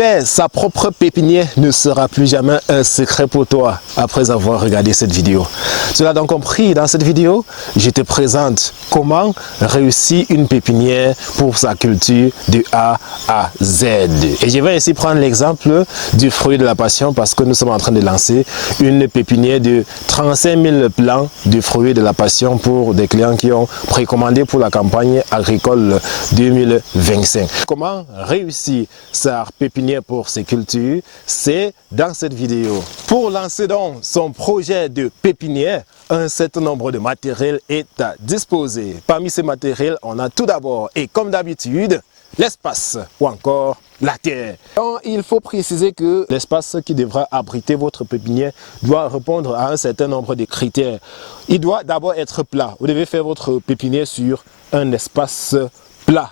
Faire sa propre pépinière ne sera plus jamais un secret pour toi après avoir regardé cette vidéo. Tu l'as donc compris, dans cette vidéo, je te présente comment réussir une pépinière pour sa culture de A à Z. Et je vais ici prendre l'exemple du fruit de la passion parce que nous sommes en train de lancer une pépinière de 35 000 plants de fruits de la passion pour des clients qui ont précommandé pour la campagne agricole 2025. Comment réussir sa pépinière pour ses cultures? C'est dans cette vidéo. Pour lancer donc son projet de pépinière, un certain nombre de matériel est à disposer. Parmi ces matériels, on a tout d'abord, et comme d'habitude, l'espace ou encore la terre. Donc, il faut préciser que l'espace qui devra abriter votre pépinière doit répondre à un certain nombre de critères. Il doit d'abord être plat. Vous devez faire votre pépinière sur un espace plat.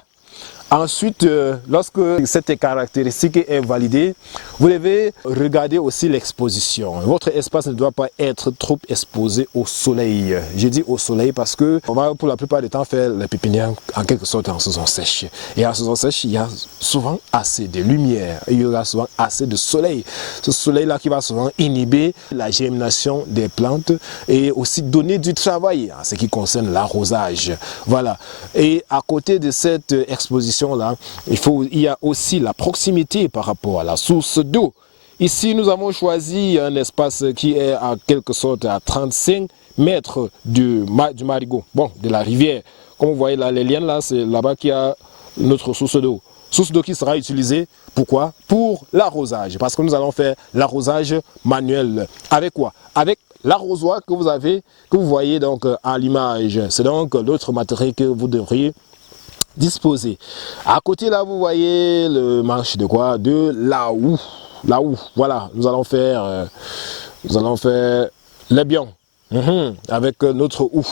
Ensuite, lorsque cette caractéristique est validée, vous devez regarder aussi l'exposition. Votre espace ne doit pas être trop exposé au soleil. Je dis au soleil parce que on va pour la plupart du temps faire la pépinière en quelque sorte en saison sèche. Et en saison sèche, il y a souvent assez de lumière, il y aura souvent assez de soleil. Ce soleil-là qui va souvent inhiber la germination des plantes et aussi donner du travail en ce qui concerne l'arrosage. Voilà. Et à côté de cette exposition, là, il y a aussi la proximité par rapport à la source d'eau. Ici, nous avons choisi un espace qui est en quelque sorte à 35 mètres du marigot, bon, de la rivière. Comme vous voyez là, les liens là, c'est là-bas qu'il y a notre source d'eau. Source d'eau qui sera utilisée, pourquoi? Pour l'arrosage, parce que nous allons faire l'arrosage manuel. Avec quoi? Avec l'arrosoir que vous voyez donc à l'image. C'est donc l'autre matériel que vous devriez disposé. À côté là, vous voyez le manche de quoi? De la houe. La houe. Voilà, nous allons faire les biens avec notre houe,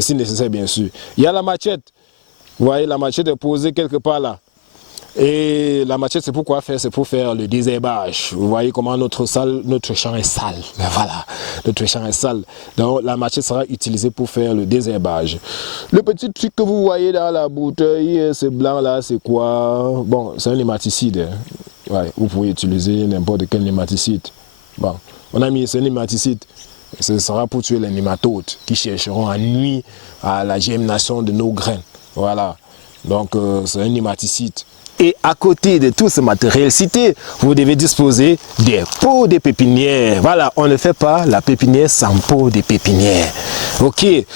si nécessaire bien sûr. Il y a la machette. Vous voyez, la machette est posée quelque part là. Et la machette, c'est pour quoi faire? C'est pour faire le désherbage. Vous voyez comment notre champ est sale. Voilà, notre champ est sale. Donc la machette sera utilisée pour faire le désherbage. Le petit truc que vous voyez dans la bouteille, ce blanc là, c'est quoi? Bon, c'est un nématicide. Ouais, vous pouvez utiliser n'importe quel nématicide. Bon, on a mis ce nématicide. Ce sera pour tuer les nématodes qui chercheront à nuire à la germination de nos graines. Voilà, donc c'est un nématicide. Et à côté de tout ce matériel cité, vous devez disposer des pots de pépinière. Voilà, on ne fait pas la pépinière sans pot de pépinière. Ok, et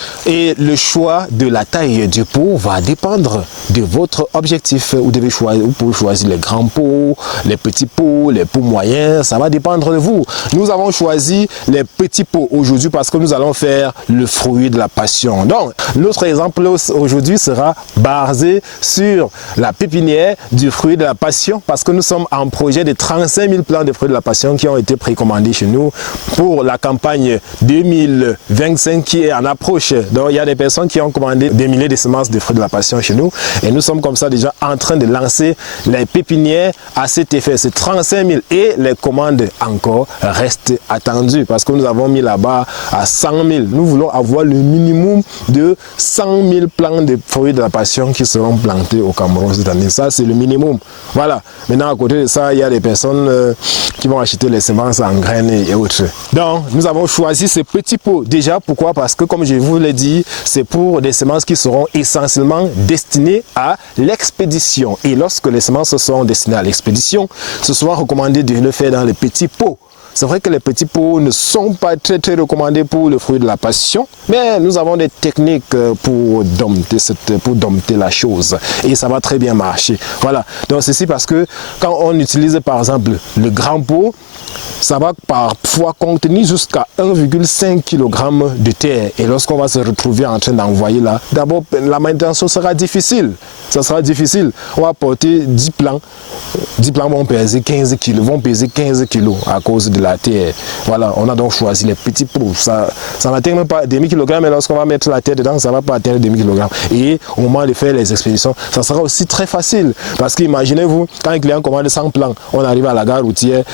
le choix de la taille du pot va dépendre de votre objectif. Vous pouvez choisir les grands pots, les petits pots, les pots moyens, ça va dépendre de vous. Nous avons choisi les petits pots aujourd'hui parce que nous allons faire le fruit de la passion. Donc, notre exemple aujourd'hui sera basé sur la pépinière du fruit de la passion parce que nous sommes en projet de 35 000 plants de fruits de la passion qui ont été précommandés chez nous pour la campagne 2025 qui est en approche. Donc il y a des personnes qui ont commandé des milliers de semences de fruits de la passion chez nous et nous sommes comme ça déjà en train de lancer les pépinières à cet effet. C'est 35 000 et les commandes encore restent attendues parce que nous avons mis là-bas à 100 000. Nous voulons avoir le minimum de 100 000 plants de fruits de la passion qui seront plantés au Cameroun cette année. Ça, c'est le minimum. Voilà. Maintenant, à côté de ça, il y a des personnes qui vont acheter les semences en graines et autres. Donc, nous avons choisi ces petits pots. Déjà, pourquoi? Parce que, comme je vous l'ai dit, c'est pour des semences qui seront essentiellement destinées à l'expédition. Et lorsque les semences sont destinées à l'expédition, ce sera recommandé de le faire dans les petits pots. C'est vrai que les petits pots ne sont pas très recommandés pour le fruit de la passion, mais nous avons des techniques pour dompter la chose et ça va très bien marcher. Voilà, donc ceci parce que quand on utilise par exemple le grand pot, ça va parfois contenir jusqu'à 1,5 kg de terre. Et lorsqu'on va se retrouver en train d'envoyer là, d'abord la manutention sera difficile. Ça sera difficile. On va porter 10 plants. 10 plants vont peser 15 kg, à cause de la terre. Voilà, on a donc choisi les petits pots. Ça n'atteint même pas demi-kilogramme, mais lorsqu'on va mettre la terre dedans, ça ne va pas atteindre demi-kilogramme. Et au moment de faire les expéditions, ça sera aussi très facile. Parce qu'imaginez-vous, quand un client commande 100 plants, on arrive à la gare routière,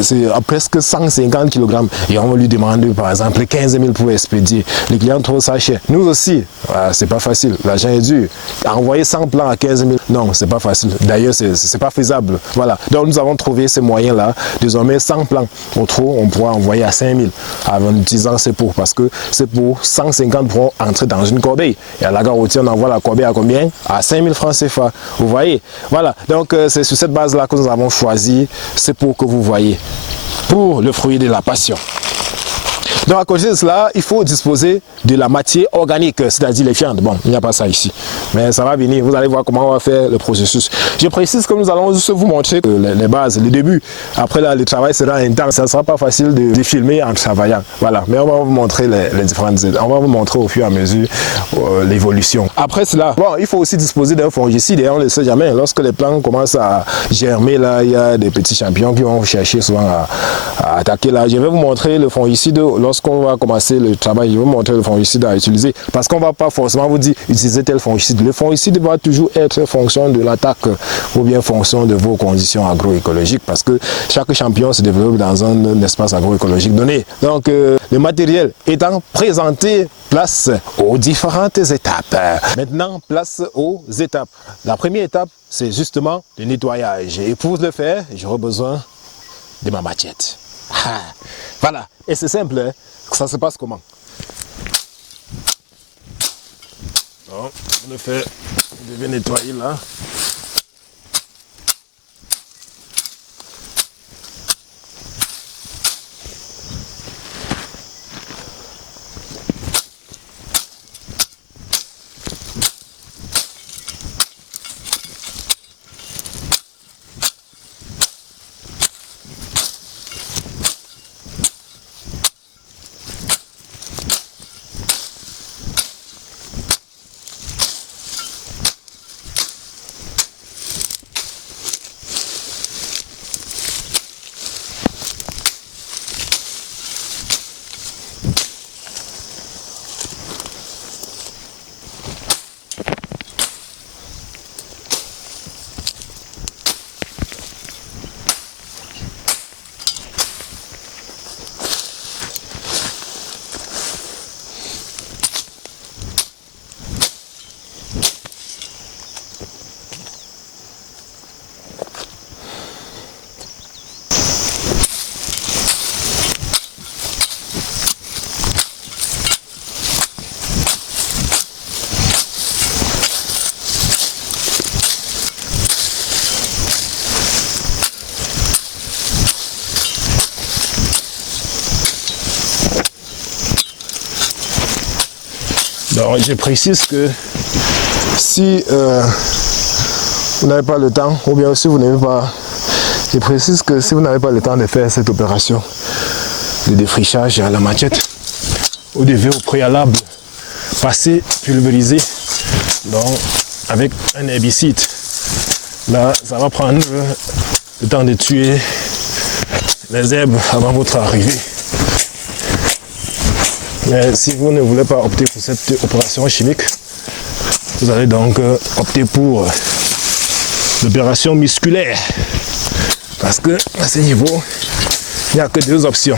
c'est après presque 150 kg. Et on lui demande par exemple 15 000 pour expédier. Les clients trouvent ça cher. Nous aussi, c'est pas facile. L'argent est dur. Envoyer 100 plans à 15 000, non, c'est pas facile. D'ailleurs, c'est pas faisable. Voilà. Donc nous avons trouvé ces moyens-là. Désormais, 100 plans au trop, on pourra envoyer à 5 000 en utilisant ces pots. Parce que ces pots, 150 pourront entrer dans une corbeille. Et à la gare routière, on envoie la corbeille à combien? À 5 000 francs CFA. Vous voyez? Voilà. Donc c'est sur cette base-là que nous avons choisi ces pots que vous voyez pour le fruit de la passion. Donc à côté de cela, il faut disposer de la matière organique, c'est-à-dire les fientes. Bon, il n'y a pas ça ici, mais ça va venir. Vous allez voir comment on va faire le processus. Je précise que nous allons juste vous montrer les bases, le début. Après là, le travail sera intense. Ça ne sera pas facile de filmer en travaillant. Voilà, mais on va vous montrer les différentes aides. On va vous montrer au fur et à mesure l'évolution. Après cela, bon, il faut aussi disposer d'un fongicide. Et on ne le sait jamais. Lorsque les plants commencent à germer, là, il y a des petits champignons qui vont chercher souvent à attaquer. Là, je vais vous montrer le fongicide. Lorsqu'on va commencer le travail, je vais vous montrer le fongicide à utiliser. Parce qu'on ne va pas forcément vous dire utiliser tel fongicide. Le fongicide va toujours être en fonction de l'attaque ou bien en fonction de vos conditions agroécologiques. Parce que chaque champignon se développe dans un espace agroécologique donné. Donc, le matériel étant présenté, place aux différentes étapes. Maintenant, place aux étapes. La première étape, c'est justement le nettoyage. Et pour le faire, j'aurai besoin de ma machette. Voilà, et c'est simple, hein? Ça se passe comment? Donc, on le fait, je vais nettoyer là. Donc je précise que si vous n'avez pas le temps, ou bien si vous n'avez pas, je précise que si vous n'avez pas le temps de faire cette opération de défrichage à la machette, vous devez au préalable passer, pulvériser, donc avec un herbicide. Là, ça va prendre le temps de tuer les herbes avant votre arrivée. Mais si vous ne voulez pas opter pour cette opération chimique, vous allez donc opter pour l'opération musculaire. Parce que à ce niveau, il n'y a que deux options.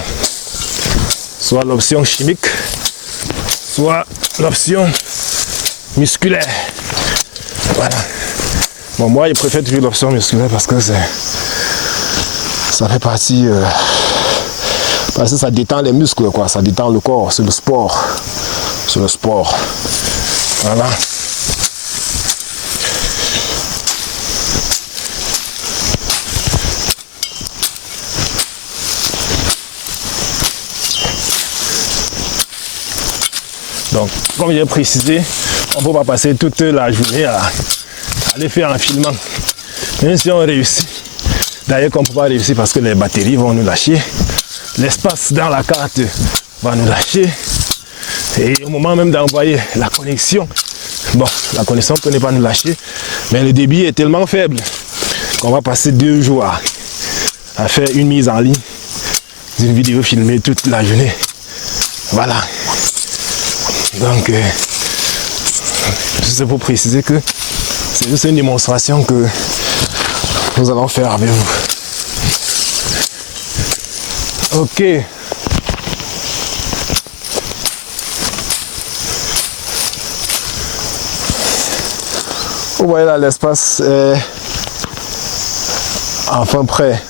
Soit l'option chimique, soit l'option musculaire. Voilà. Bon, moi, je préfère toujours l'option musculaire parce que ça fait partie... parce que ça détend les muscles, quoi. Ça détend le corps, c'est le sport. C'est le sport. Voilà. Donc, comme j'ai précisé, on ne peut pas passer toute la journée à aller faire un filmant. Même si on réussit. D'ailleurs, on ne peut pas réussir parce que les batteries vont nous lâcher. L'espace dans la carte va nous lâcher. Et au moment même d'envoyer la connexion, bon, la connexion ne peut pas nous lâcher, mais le débit est tellement faible qu'on va passer 2 jours à faire une mise en ligne d'une vidéo filmée toute la journée. Voilà. Donc, c'est pour préciser que c'est juste une démonstration que nous allons faire avec vous. Ok. Vous voyez là, l'espace est enfin prêt.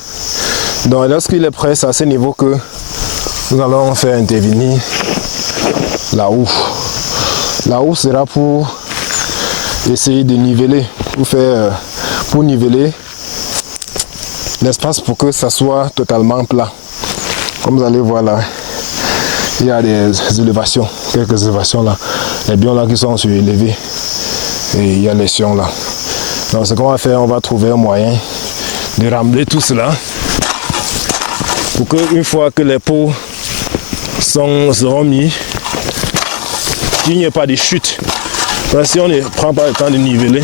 Donc lorsqu'il est prêt, c'est à ce niveau que nous allons faire intervenir la houe. La houe sera pour essayer de niveler, pour niveler l'espace pour que ça soit totalement plat. Comme vous allez voir là, il y a des élévations, quelques élévations là, les bions là qui sont surélevés et il y a les sions là. Donc ce qu'on va faire, on va trouver un moyen de ramener tout cela pour qu'une fois que les pots seront mis, qu'il n'y ait pas de chute. Donc, si on ne prend pas le temps de niveler,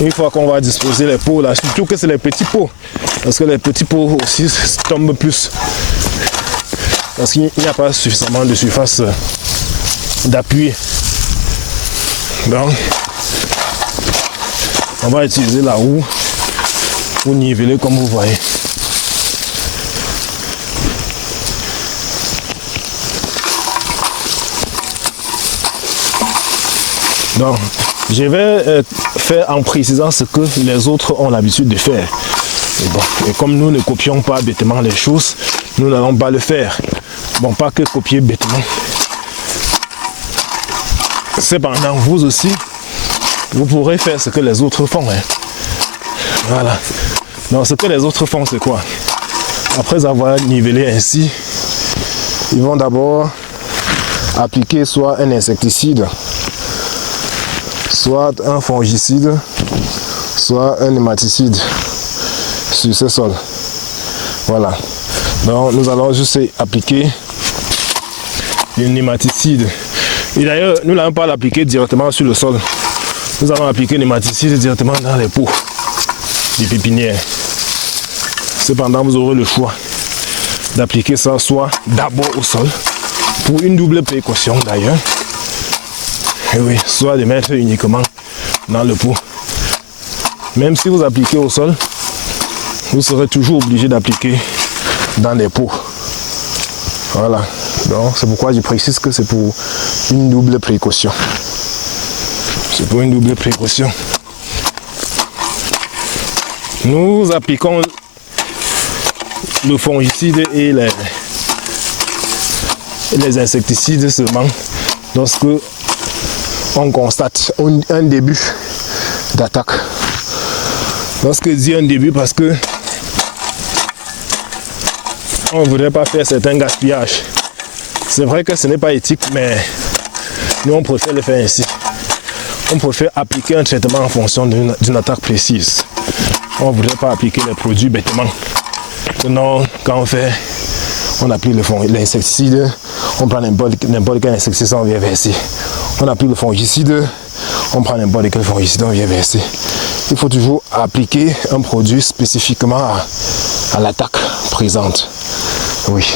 une fois qu'on va disposer les pots là, surtout que c'est les petits pots, parce que les petits pots aussi tombent plus, parce qu'il n'y a pas suffisamment de surface d'appui. Donc on va utiliser la houe pour niveler comme vous voyez. Donc, je vais faire en précisant ce que les autres ont l'habitude de faire. Et comme nous ne copions pas bêtement les choses, nous n'allons pas le faire. Bon, pas que copier bêtement. Cependant, vous aussi, vous pourrez faire ce que les autres font. Hein. Voilà. Donc, ce que les autres font, c'est quoi? Après avoir nivelé ainsi, ils vont d'abord appliquer soit un insecticide, soit un fongicide, soit un nématicide sur ce sol. Voilà. Donc nous allons juste appliquer un nématicide. Et d'ailleurs, nous n'allons pas l'appliquer directement sur le sol. Nous allons appliquer le nématicide directement dans les pots des pépinières. Cependant, vous aurez le choix d'appliquer ça soit d'abord au sol, pour une double précaution d'ailleurs. Et oui, soit de mettre uniquement dans le pot. Même si vous appliquez au sol, vous serez toujours obligé d'appliquer dans les pots. Voilà. Donc c'est pourquoi je précise que c'est pour une double précaution. C'est pour une double précaution. Nous appliquons le fongicide et les insecticides seulement lorsque on constate un début d'attaque. Lorsque je dis un début, parce que on ne voudrait pas faire certains gaspillages. C'est vrai que ce n'est pas éthique, mais nous on préfère le faire ainsi. On préfère appliquer un traitement en fonction d'une attaque précise. On ne voudrait pas appliquer les produits bêtement. Sinon, quand on applique l'insecticide, on prend n'importe quel insecticide, on vient verser. On applique le fongicide, on prend n'importe quel fongicide, on vient verser. Il faut toujours appliquer un produit spécifiquement à l'attaque présente. Oui,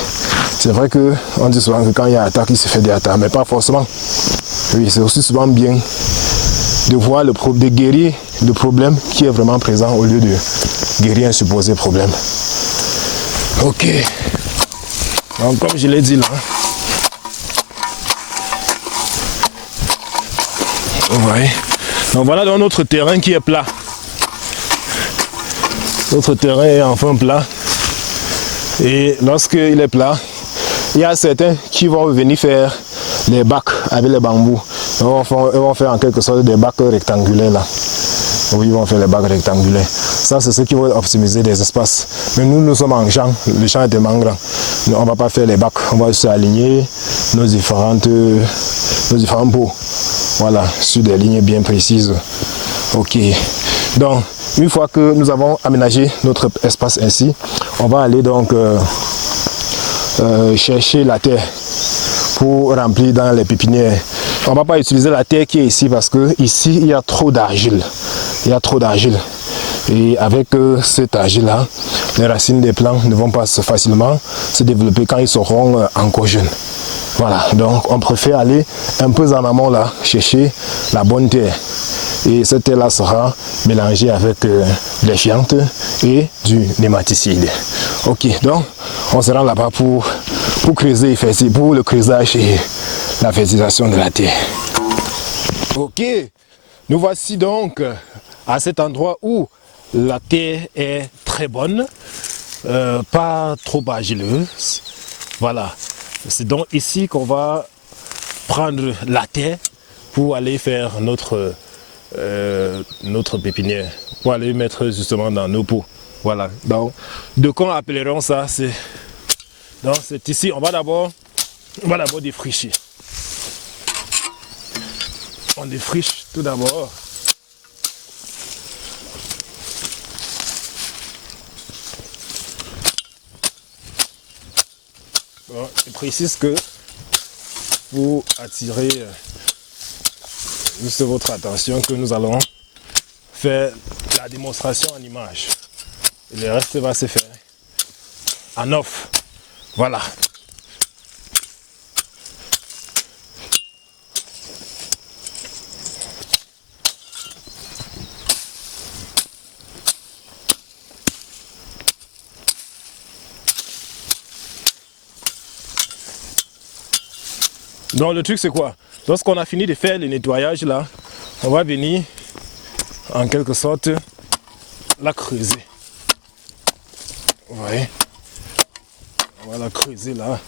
c'est vrai qu'on dit souvent que quand il y a attaque, il se fait des attaques, mais pas forcément. Oui, c'est aussi souvent bien de voir de guérir le problème qui est vraiment présent au lieu de guérir un supposé problème. Ok. Donc, comme je l'ai dit là, ouais. Donc voilà dans notre terrain qui est plat. Notre terrain est enfin plat. Et lorsqu'il est plat, il y a certains qui vont venir faire les bacs avec les bambous. Ils vont faire en quelque sorte des bacs rectangulaires là. Oui, ils vont faire les bacs rectangulaires. Ça, c'est ce qui va optimiser les espaces. Mais nous sommes en champ. Le champ est tellement grand. On ne va pas faire les bacs. On va juste aligner nos différents pots. Voilà, sur des lignes bien précises. Ok. Donc, une fois que nous avons aménagé notre espace ainsi, on va aller donc chercher la terre pour remplir dans les pépinières. On ne va pas utiliser la terre qui est ici parce que ici il y a trop d'argile. Il y a trop d'argile. Et avec cette argile-là, les racines des plants ne vont pas facilement se développer quand ils seront encore jeunes. Voilà, donc on préfère aller un peu en amont là, chercher la bonne terre. Et cette terre là sera mélangée avec des fientes et du nématicide. Ok, donc on se rend là-bas pour creuser, pour le creusage et la fertilisation de la terre. Ok, nous voici donc à cet endroit où la terre est très bonne, pas trop argileuse. Voilà, c'est donc ici qu'on va prendre la terre pour aller faire notre pépinière, pour aller mettre justement dans nos pots. Voilà, donc de quoi appelleront ça, c'est ici, on va d'abord défricher. On défriche tout d'abord. Bon, je précise que pour attirer juste votre attention que nous allons faire la démonstration en image. Et le reste va se faire en off. Voilà. Donc le truc c'est quoi? Lorsqu'on a fini de faire le nettoyage là, on va venir en quelque sorte la creuser. Vous voyez? On va la creuser là.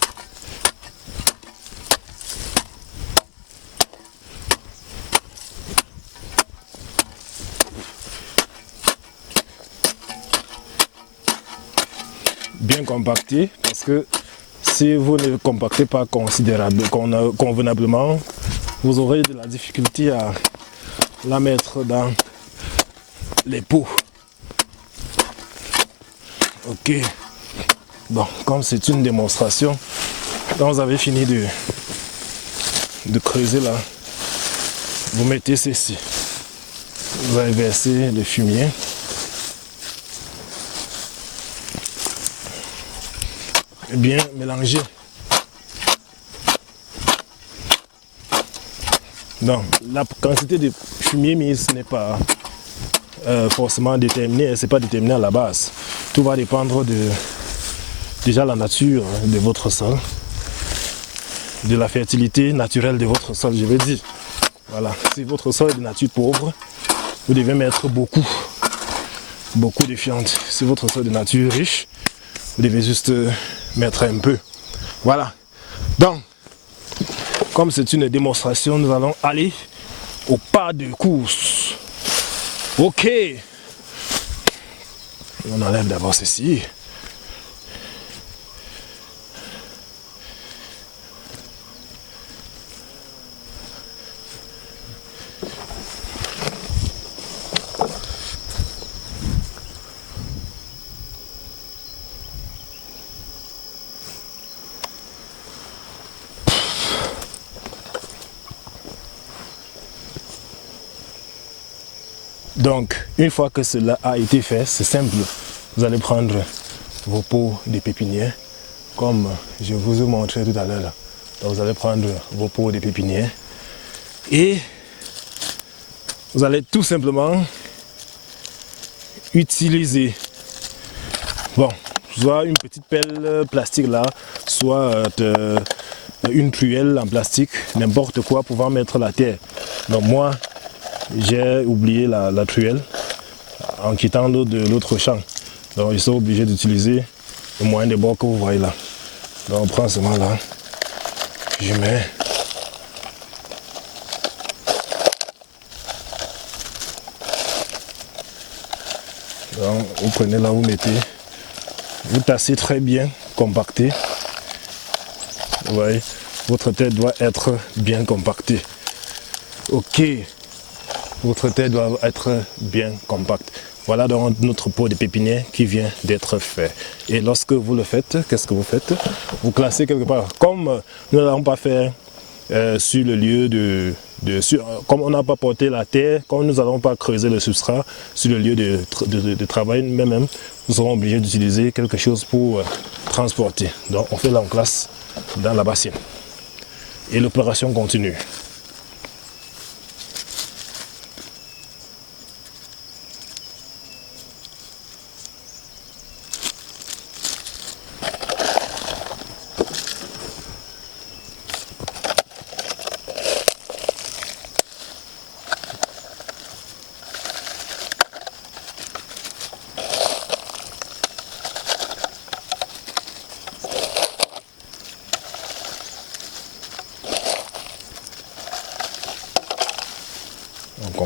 Bien compacté, parce que si vous ne le compactez pas convenablement, vous aurez de la difficulté à la mettre dans les pots. Ok. Bon, comme c'est une démonstration, quand vous avez fini de creuser là, vous mettez ceci. Vous allez verser le fumier. Et bien mélanger. Donc, la quantité de fumier mise n'est pas forcément déterminée, c'est pas déterminé à la base. Tout va dépendre de déjà la nature de votre sol, de la fertilité naturelle de votre sol, je veux dire. Voilà, si votre sol est de nature pauvre, vous devez mettre beaucoup de fientes. Si votre sol est de nature riche, vous devez juste mettre un peu. Voilà. Donc, comme c'est une démonstration, nous allons aller au pas de course. Ok. On enlève d'abord ceci. Donc, une fois que cela a été fait, c'est simple. Vous allez prendre vos pots de pépinière, comme je vous ai montré tout à l'heure. Donc, vous allez prendre vos pots de pépinière et vous allez tout simplement utiliser, bon, soit une petite pelle plastique là, soit une truelle en plastique, n'importe quoi, pouvant mettre la terre. Donc moi, j'ai oublié la truelle en quittant de l'autre champ. Donc je suis obligé d'utiliser le moyen de bord que vous voyez là. Donc on prend seulement là, je mets. Donc vous prenez là, vous mettez, vous tassez très bien, compacté. Vous voyez, votre terre doit être bien compactée. Ok. Votre terre doit être bien compacte. Voilà donc notre pot de pépinière qui vient d'être fait. Et lorsque vous le faites, qu'est-ce que vous faites? Vous classez quelque part. Comme nous n'allons pas faire sur le lieu comme on n'a pas porté la terre, comme nous n'allons pas creuser le substrat sur le lieu de travail, même nous serons obligés d'utiliser quelque chose pour transporter. Donc on fait là, on classe dans la bassine. Et l'opération continue.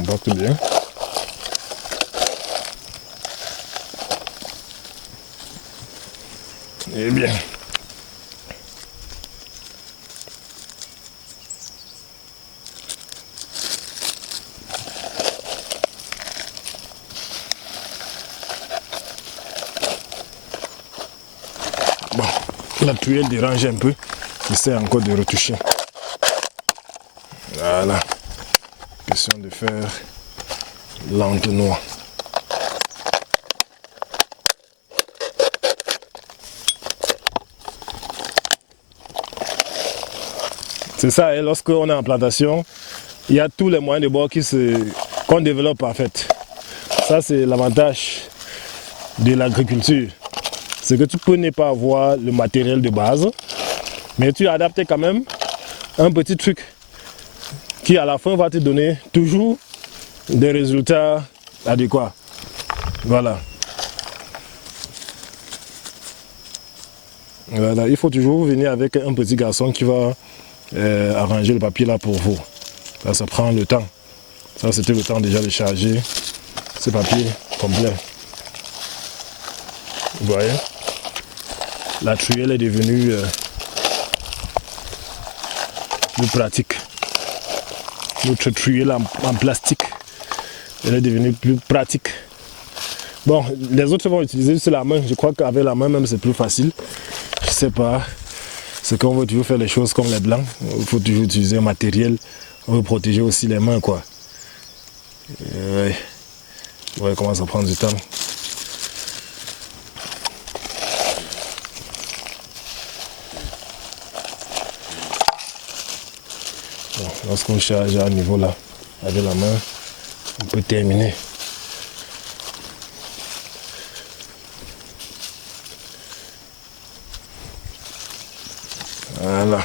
compacte bien. Eh bien. Bon, la tuile dérange un peu. J'essaie encore de retoucher. Voilà. Question de faire l'entonnoir. C'est ça, et lorsqu'on est en plantation, il y a tous les moyens de bord qu'on développe en fait. Ça, c'est l'avantage de l'agriculture. C'est que tu peux ne pas avoir le matériel de base, mais tu adaptes quand même un petit truc qui à la fin va te donner toujours des résultats adéquats. Voilà. Voilà. Il faut toujours venir avec un petit garçon qui va arranger le papier là pour vous. Là, ça prend le temps. Ça, c'était le temps déjà de charger ce papier complet. Vous voyez? La truelle est devenue plus pratique. Notre truelle en plastique, elle est devenue plus pratique. Bon, les autres vont utiliser juste la main. Je crois qu'avec la main même c'est plus facile. Je sais pas. C'est qu'on veut toujours faire les choses comme les blancs. Il faut toujours utiliser un matériel. On veut protéger aussi les mains, quoi. Ouais. Ouais, comment ça prend du temps. Bon, lorsqu'on charge à un niveau là, avec la main, on peut terminer. Voilà.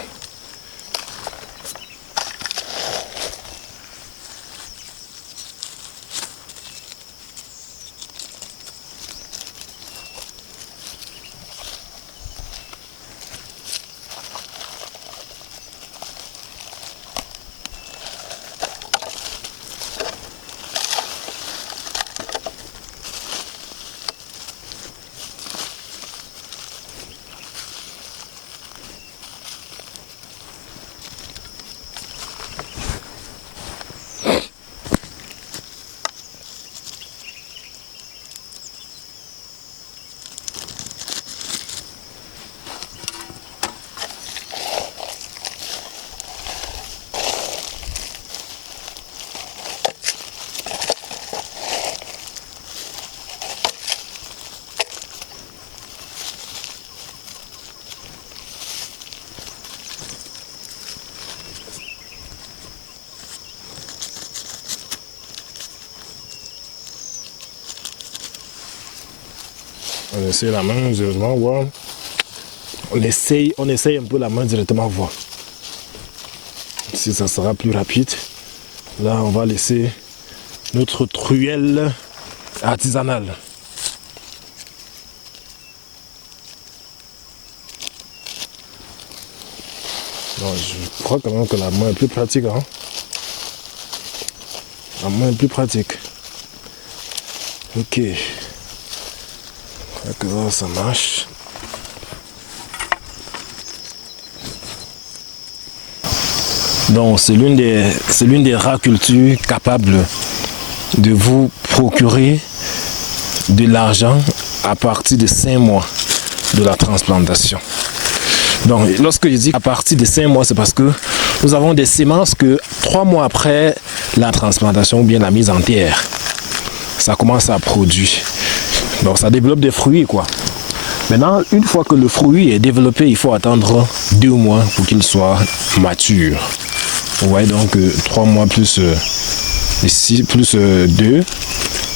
On essaye la main directement, voir. On essaye un peu la main directement, voir. Si ça sera plus rapide. Là, on va laisser notre truelle artisanale. Non, je crois quand même que la main est plus pratique. Hein? La main est plus pratique. Ok. Que ça marche. Donc c'est l'une des rares cultures capables de vous procurer de l'argent à partir de 5 mois de la transplantation. Donc lorsque je dis à partir de 5 mois, c'est parce que nous avons des semences que 3 mois après la transplantation ou bien la mise en terre, ça commence à produire. Donc ça développe des fruits, quoi. Maintenant, une fois que le fruit est développé, il faut attendre 2 mois pour qu'il soit mature. Vous voyez donc 3 mois plus 2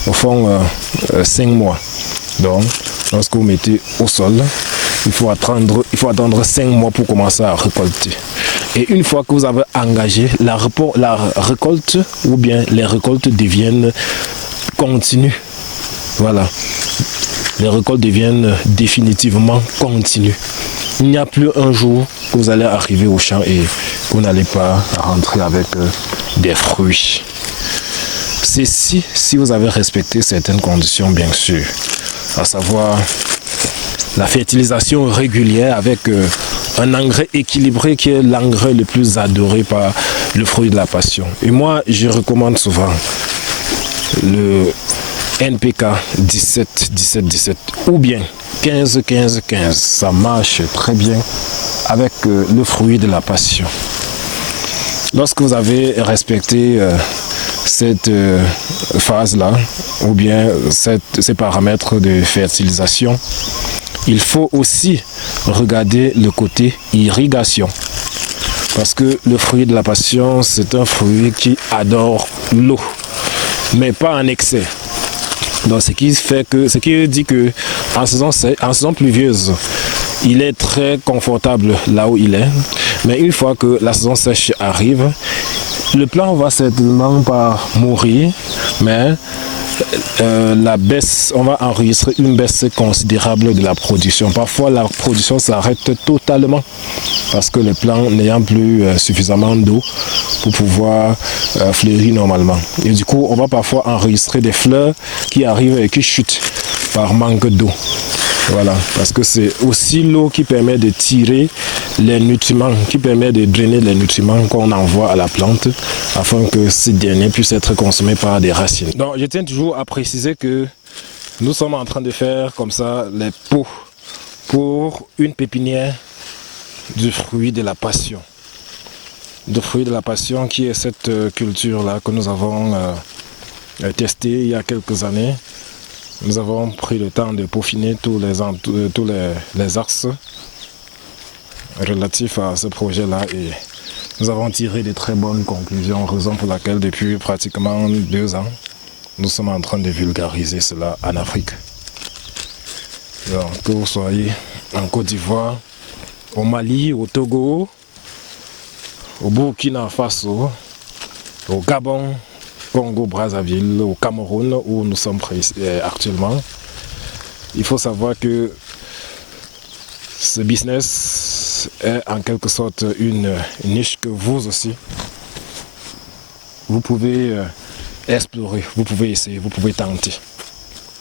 au fond 5 mois. Donc lorsque vous mettez au sol, il faut attendre 5 mois pour commencer à récolter. Et une fois que vous avez engagé, la récolte ou bien les récoltes deviennent continues. Voilà. Les récoltes deviennent définitivement continues. Il n'y a plus un jour que vous allez arriver au champ et que vous n'allez pas rentrer avec des fruits. C'est si vous avez respecté certaines conditions, bien sûr, à savoir la fertilisation régulière avec un engrais équilibré qui est l'engrais le plus adoré par le fruit de la passion. Et moi, je recommande souvent le NPK 17, 17, 17 ou bien 15, 15, 15. Ça marche très bien avec le fruit de la passion. Lorsque vous avez respecté cette phase-là, ou bien ces paramètres de fertilisation, il faut aussi regarder le côté irrigation. Parce que le fruit de la passion, c'est un fruit qui adore l'eau, mais pas en excès. Donc, ce qui dit que en saison pluvieuse, il est très confortable là où il est. Mais une fois que la saison sèche arrive, le plant va certainement pas mourir, mais la baisse, on va enregistrer une baisse considérable de la production. Parfois, la production s'arrête totalement parce que le plant n'ayant plus suffisamment d'eau pour pouvoir fleurir normalement. Et du coup, on va parfois enregistrer des fleurs qui arrivent et qui chutent par manque d'eau. Voilà, parce que c'est aussi l'eau qui permet de tirer les nutriments, qui permet de drainer les nutriments qu'on envoie à la plante afin que ces derniers puissent être consommés par des racines. Donc, je tiens toujours à préciser que nous sommes en train de faire comme ça les pots pour une pépinière du fruit de la passion. Du fruit de la passion qui est cette culture-là que nous avons testée il y a quelques années. Nous avons pris le temps de peaufiner tous les axes relatifs à ce projet-là et nous avons tiré de très bonnes conclusions, raison pour laquelle depuis pratiquement 2 ans, nous sommes en train de vulgariser cela en Afrique. Donc, que vous soyez en Côte d'Ivoire, au Mali, au Togo, au Burkina Faso, au Gabon, Congo-Brazzaville, au Cameroun où nous sommes actuellement, il faut savoir que ce business est en quelque sorte une niche que vous aussi, vous pouvez explorer, vous pouvez essayer, vous pouvez tenter.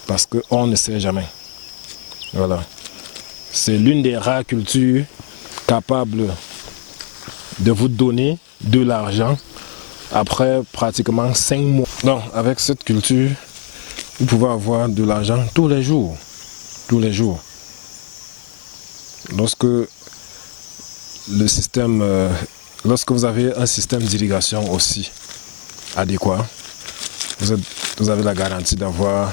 Parce qu'on ne sait jamais. Voilà. C'est l'une des rares cultures capables de vous donner de l'argent après pratiquement 5 mois. Donc, avec cette culture, vous pouvez avoir de l'argent tous les jours. Tous les jours. Lorsque vous avez un système d'irrigation aussi adéquat, vous avez la garantie d'avoir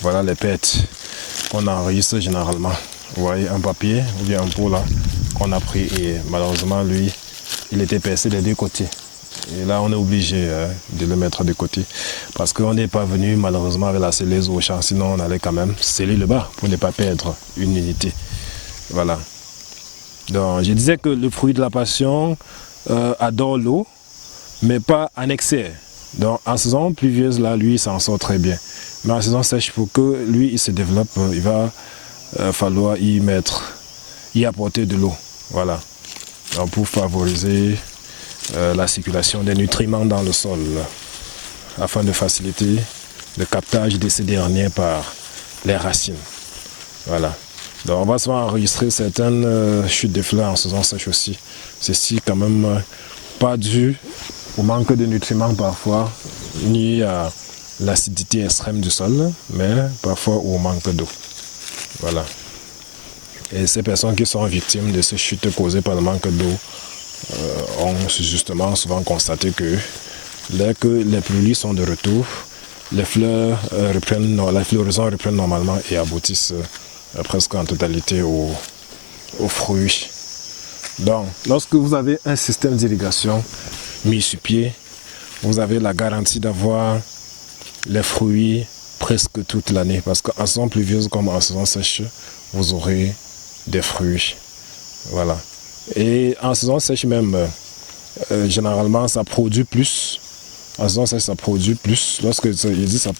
voilà les pertes qu'on enregistre généralement. Vous voyez un papier ou bien un pot là qu'on a pris et malheureusement lui, il était percé des 2 côtés. Et là, on est obligé de le mettre de côté parce qu'on n'est pas venu malheureusement avec la scellée au champ, sinon on allait quand même sceller le bas pour ne pas perdre une unité. Voilà. Donc, je disais que le fruit de la passion adore l'eau, mais pas en excès. Donc, en saison pluvieuse, là, lui, il s'en sort très bien. Mais en saison sèche, pour que lui, il se développe, il va falloir y apporter de l'eau. Voilà. Donc, pour favoriser la circulation des nutriments dans le sol afin de faciliter le captage de ces derniers par les racines. Voilà. Donc on va souvent enregistrer certaines chutes de fleurs en saison sèche aussi. Ceci quand même pas dû au manque de nutriments parfois, ni à l'acidité extrême du sol, mais parfois au manque d'eau. Voilà. Et ces personnes qui sont victimes de ces chutes causées par le manque d'eau ont justement souvent constaté que dès que les pluies sont de retour, les fleurs la floraison reprend normalement et aboutissent presque en totalité aux fruits. Donc, lorsque vous avez un système d'irrigation mis sur pied, vous avez la garantie d'avoir les fruits presque toute l'année. Parce qu'en saison pluvieuse comme en saison sèche, vous aurez des fruits. Voilà. Et en saison sèche même, généralement, ça produit plus. En saison sèche, ça produit plus. Lorsque je dis ça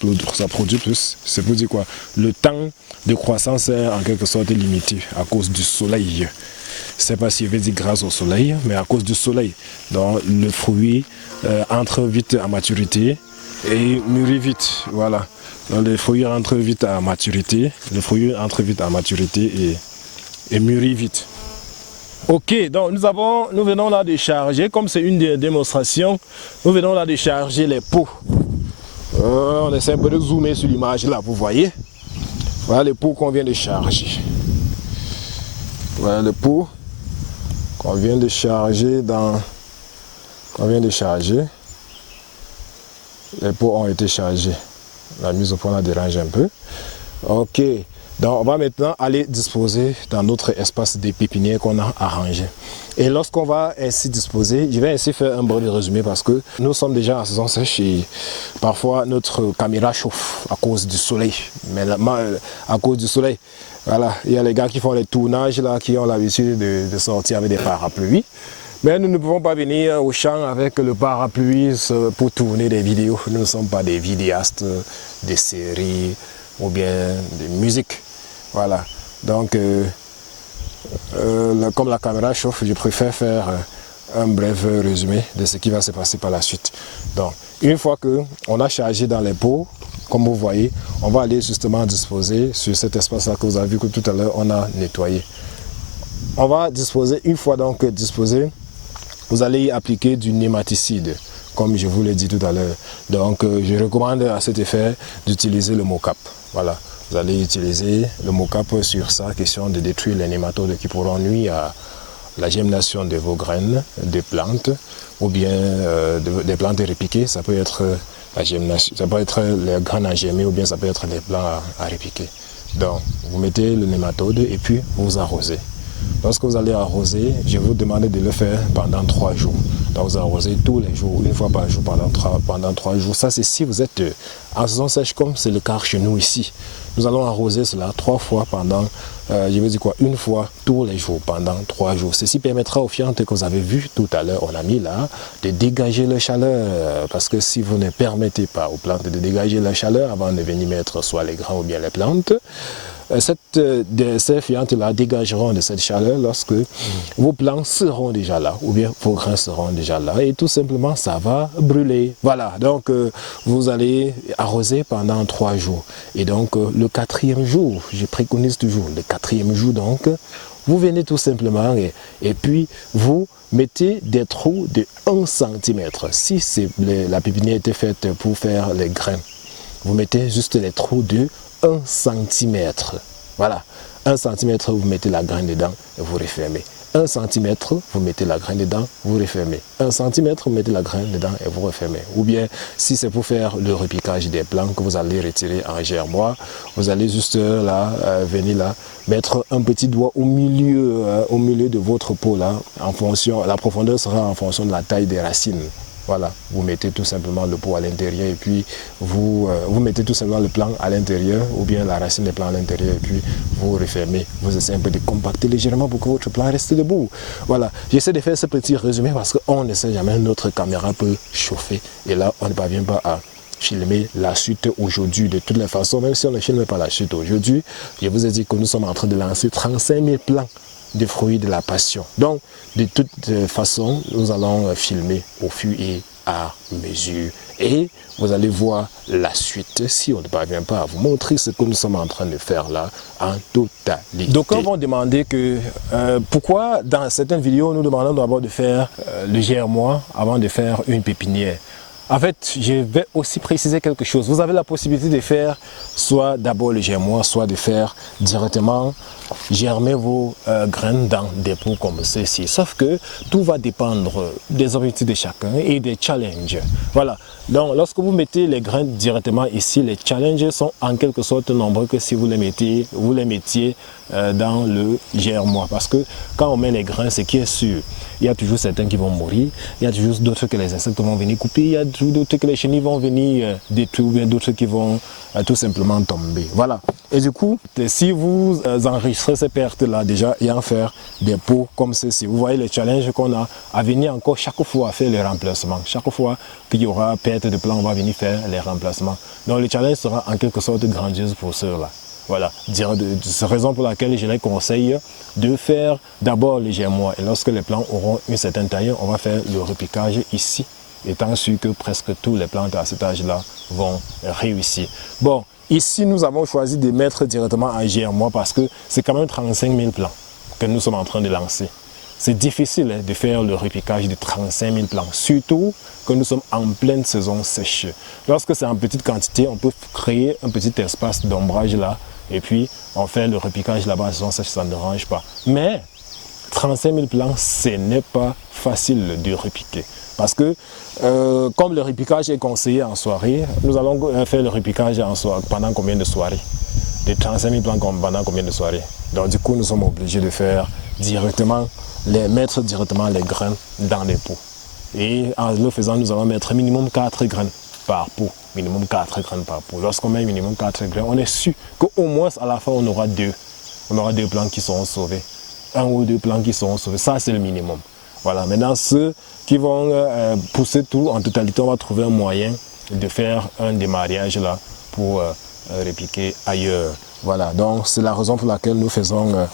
produit plus, c'est pour dire quoi? Le temps de croissance est en quelque sorte limité à cause du soleil. sais pas si je vais dire grâce au soleil, mais à cause du soleil. Donc le fruit entre vite à maturité et mûrit vite. Voilà. Donc le fruit entre vite à maturité. Le fruit entre vite à maturité et mûrit vite. Ok, donc nous venons là de charger, comme c'est une des démonstrations, nous venons là de charger les pots. On essaie un peu de zoomer sur l'image là, vous voyez. Voilà les pots qu'on vient de charger. Voilà le pot qu'on vient de charger Les pots ont été chargés. La mise au point la dérange un peu. Ok. Donc on va maintenant aller disposer dans notre espace des pépinières qu'on a arrangé. Et lorsqu'on va ainsi disposer, je vais ainsi faire un bref résumé parce que nous sommes déjà en saison sèche et parfois notre caméra chauffe à cause du soleil. Mais à cause du soleil, voilà, il y a les gars qui font les tournages là, qui ont l'habitude de sortir avec des parapluies. Mais nous ne pouvons pas venir au champ avec le parapluie pour tourner des vidéos. Nous ne sommes pas des vidéastes de séries ou bien de musique. Voilà. Donc, comme la caméra chauffe, je préfère faire un bref résumé de ce qui va se passer par la suite. Donc, une fois qu'on a chargé dans les pots, comme vous voyez, on va aller justement disposer sur cet espace-là que vous avez vu que tout à l'heure on a nettoyé. On va disposer, une fois donc disposé, vous allez y appliquer du nématicide, comme je vous l'ai dit tout à l'heure. Donc, je recommande à cet effet d'utiliser le mocap. Voilà. Vous allez utiliser le mocap sur ça, question de détruire les nématodes qui pourront nuire à la germination de vos graines de plantes ou bien des plantes répiquées. Ça peut être la germination, ça peut être les graines à germer ou bien ça peut être les plants à répiquer. Donc, vous mettez le nématode et puis vous arrosez. Lorsque vous allez arroser, je vais vous demander de le faire pendant 3 jours. Donc vous arrosez tous les jours, une fois par jour pendant 3 jours. Ça c'est si vous êtes en saison sèche comme c'est le cas chez nous ici. Nous allons arroser cela 3 fois pendant, je veux dire quoi, une fois tous les jours pendant 3 jours. Ceci permettra aux fientes que vous avez vues tout à l'heure, on a mis là, de dégager la chaleur. Parce que si vous ne permettez pas aux plantes de dégager la chaleur avant de venir mettre soit les grains ou bien les plantes, ces fientes-là dégageront de cette chaleur lorsque vos plants seront déjà là, ou bien vos grains seront déjà là, et tout simplement ça va brûler. Voilà, donc vous allez arroser pendant 3 jours. Et donc le 4e jour, je préconise toujours, le 4e jour donc, vous venez tout simplement et puis vous mettez des trous de 1 cm. Si la pépinière était faite pour faire les grains, vous mettez juste les trous de 1 cm. Voilà, 1 cm, vous mettez la graine dedans et vous refermez. 1 cm, vous mettez la graine dedans, vous refermez. 1 cm, vous mettez la graine dedans et vous refermez. Ou bien, si c'est pour faire le repiquage des plants que vous allez retirer en germoire, vous allez juste là, venir là, mettre un petit doigt au milieu de votre pot là, en fonction, la profondeur sera en fonction de la taille des racines. Voilà, vous mettez tout simplement le pot à l'intérieur et puis vous mettez tout simplement le plant à l'intérieur ou bien la racine des plants à l'intérieur et puis vous refermez. Vous essayez un peu de compacter légèrement pour que votre plant reste debout. Voilà, j'essaie de faire ce petit résumé parce qu'on ne sait jamais, notre caméra peut chauffer et là on ne parvient pas à filmer la suite aujourd'hui. De toutes les façons, même si on ne filme pas la suite aujourd'hui, je vous ai dit que nous sommes en train de lancer 35 000 plants de fruits de la passion. Donc, de toute façon, nous allons filmer au fur et à mesure. Et vous allez voir la suite si on ne parvient pas à vous montrer ce que nous sommes en train de faire là en totalité. Donc, on va demander que pourquoi dans certaines vidéos, nous demandons d'abord de faire le germoire avant de faire une pépinière. En fait, je vais aussi préciser quelque chose. Vous avez la possibilité de faire soit d'abord le germoire, soit de faire directement germer vos graines dans des pots comme ceci. Sauf que tout va dépendre des objectifs de chacun et des challenges. Voilà. Donc, lorsque vous mettez les graines directement ici, les challenges sont en quelque sorte nombreux que si vous les mettiez dans le germoire. Parce que quand on met les grains, ce qui est sûr, il y a toujours certains qui vont mourir, il y a toujours d'autres que les insectes vont venir couper, il y a toujours d'autres que les chenilles vont venir détruire, ou bien d'autres qui vont tout simplement tomber. Voilà. Et du coup, si vous enregistrez ces pertes-là déjà et en faire des pots comme ceci, vous voyez le challenge qu'on a à venir encore chaque fois à faire les remplacements. Chaque fois qu'il y aura perte de plants, on va venir faire les remplacements. Donc le challenge sera en quelque sorte grandiose pour ceux-là. Voilà, c'est la raison pour laquelle je les conseille de faire d'abord les germois. Et lorsque les plants auront une certaine taille, on va faire le repiquage ici, étant sûr que presque tous les plantes à cet âge-là vont réussir. Bon, ici nous avons choisi de mettre directement en germois parce que c'est quand même 35 000 plants que nous sommes en train de lancer. C'est difficile de faire le repiquage de 35 000 plants, surtout que nous sommes en pleine saison sèche. Lorsque c'est en petite quantité, on peut créer un petit espace d'ombrage là, et puis on fait le repiquage là-bas en saison sèche, ça ne dérange pas. Mais 35 000 plants, ce n'est pas facile de repiquer. Parce que comme le repiquage est conseillé en soirée, nous allons faire le repiquage pendant combien de soirées? De 35 000 plants pendant combien de soirées? Donc du coup, nous sommes obligés de faire directement, mettre directement les graines dans les pots. Et en le faisant, nous allons mettre minimum 4 graines par pot. Minimum 4 graines par pot. Lorsqu'on met minimum 4 graines, on est sûr qu'au moins à la fin, on aura 2. On aura 2 plants qui seront sauvés. 1 ou 2 plants qui seront sauvés. Ça, c'est le minimum. Voilà. Maintenant, ceux qui vont pousser tout en totalité, on va trouver un moyen de faire un démarrage là pour répliquer ailleurs. Voilà. Donc, c'est la raison pour laquelle nous faisons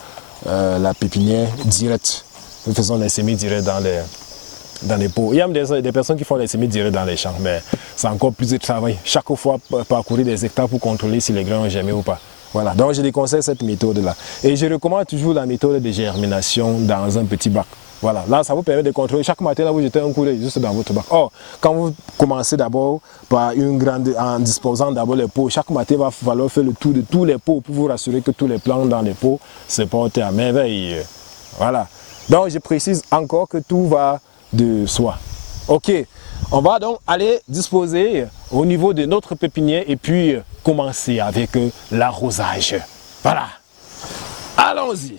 la pépinière directe. Nous faisons les semis directs dans les pots. Il y a des personnes qui font les semis directs dans les champs, mais c'est encore plus de travail. Chaque fois, parcourir des hectares pour contrôler si les grains ont germé ou pas. Voilà, donc je déconseille cette méthode-là. Et je recommande toujours la méthode de germination dans un petit bac. Voilà, là, ça vous permet de contrôler. Chaque matin, là, vous jetez un coup d'œil juste dans votre bac. Or, quand vous commencez d'abord par en disposant d'abord les pots, chaque matin, il va falloir faire le tour de tous les pots pour vous rassurer que tous les plants dans les pots se portent à merveille. Voilà. Donc, je précise encore que tout va de soi. Ok, on va donc aller disposer au niveau de notre pépinière et puis commencer avec l'arrosage. Voilà. Allons-y.